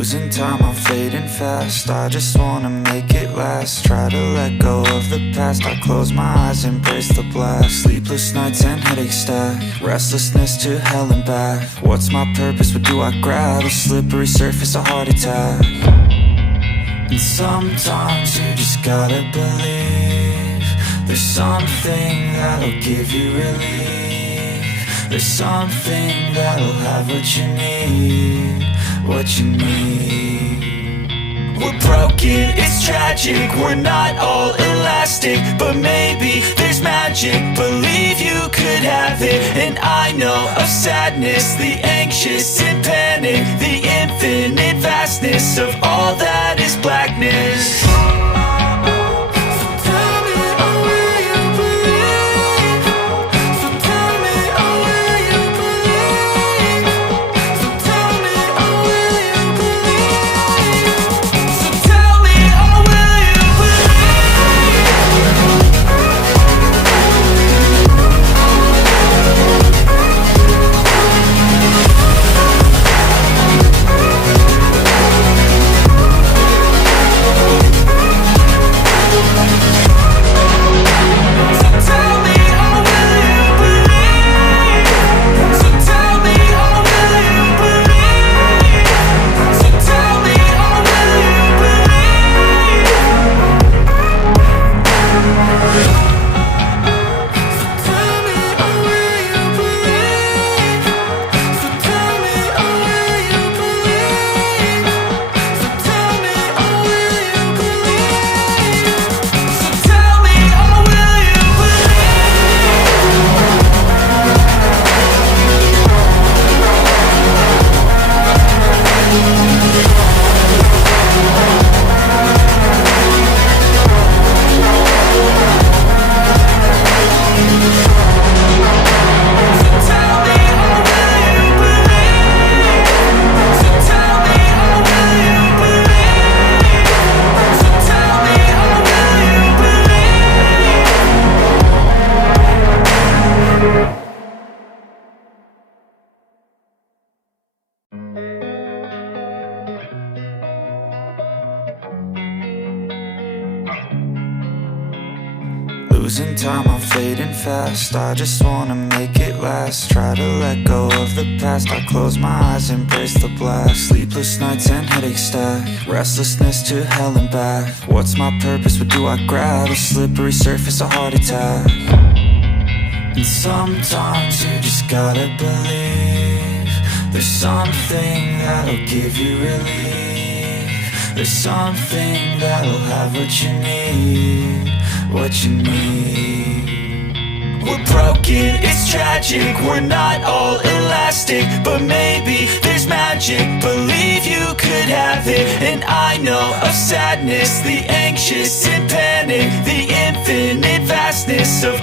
Losing time, I'm fading fast. I just wanna make it last. Try to let go of the past. I close my eyes, embrace the blast. Sleepless nights and headaches stack. Restlessness to hell and back. What's my purpose, what do I grab? A slippery surface, a heart attack. And sometimes you just gotta believe there's something that'll give you relief. There's something that'll have what you need, what you need. We're broken, it's tragic, we're not all elastic, but maybe there's magic. Believe you could have it, and I know of sadness, the anxious and panic, the infinite vastness of all that is blackness. Losing time, I'm fading fast. I just wanna make it last. Try to let go of the past. I close my eyes, embrace the blast. Sleepless nights and headaches stack. Restlessness to hell and back. What's my purpose, what do I grab? A slippery surface, a heart attack. And sometimes you just gotta believe there's something that'll give you relief. There's something that'll have what you need, what you need. We're broken, it's tragic, we're not all elastic, but maybe there's magic. Believe you could have it, and I know of sadness, the anxious and panic, the infinite vastness of